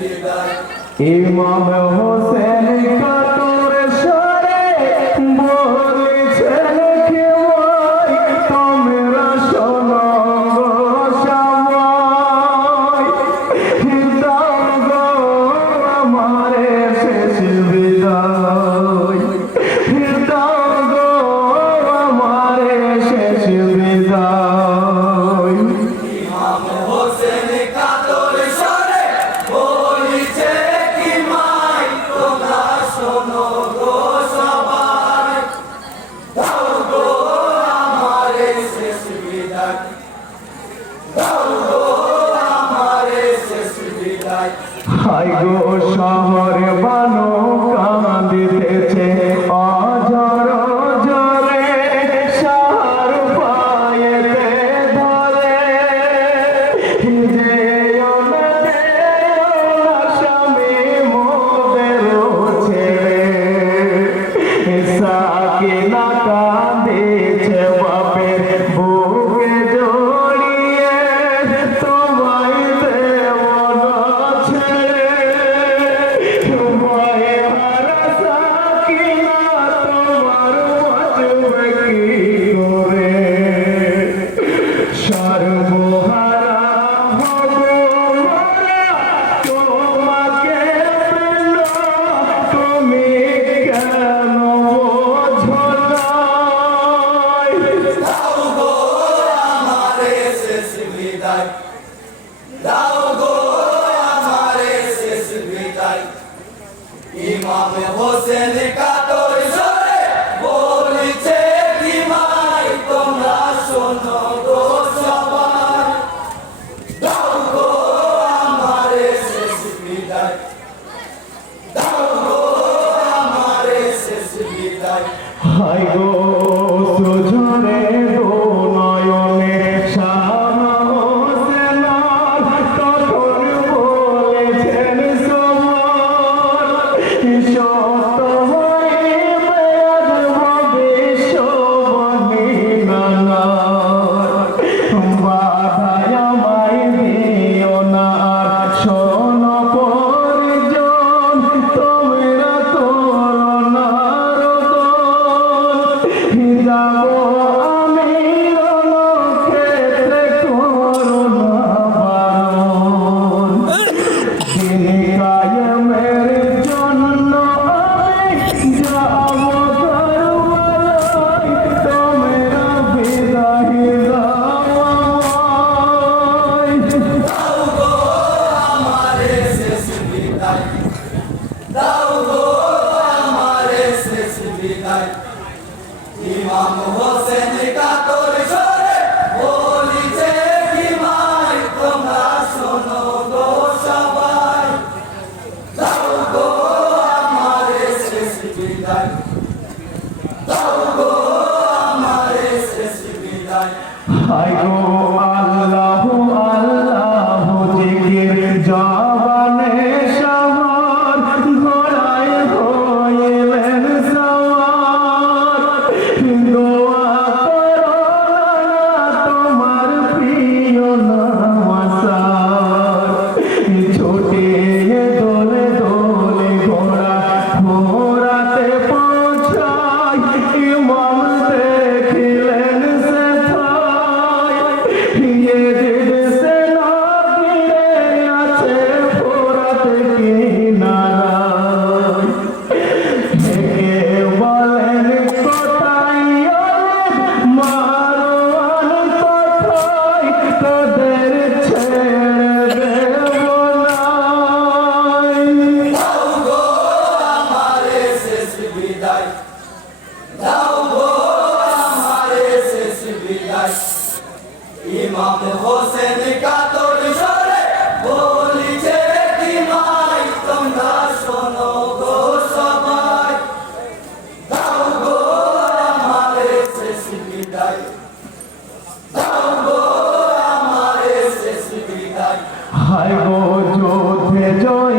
ইমাম হোসেন কাতুর সরে বলেছেন কেউ তোমরা শোনো সবাই। দাঙ্গ আমারে শেষ বিদায়। দাঙ্গ আমারে শেষ বিদায়। ইমাম হোসেন enjoy.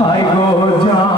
ভাই গো যা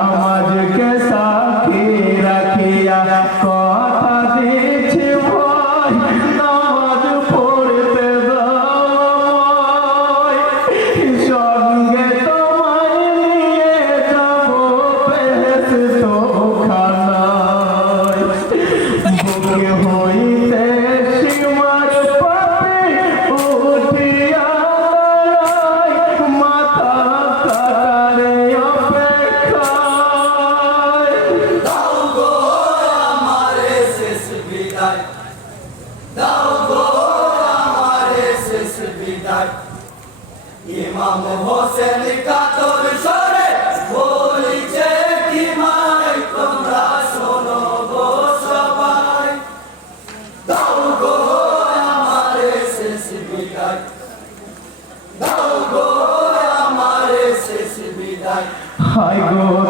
আমার হয় গো।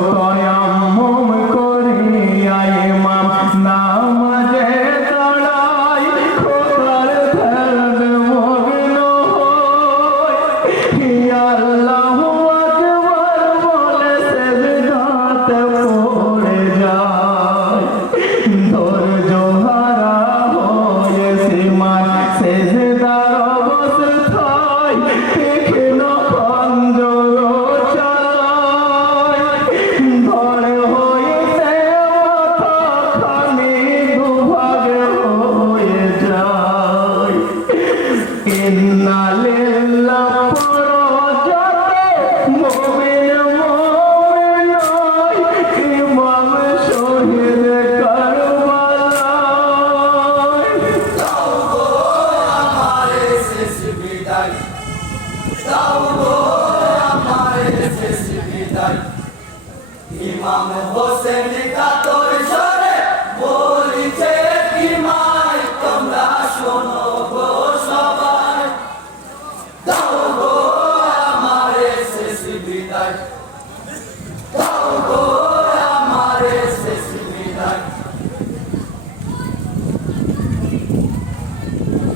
বিদায়। দাউলো বিদায়। ইমাম হোসেন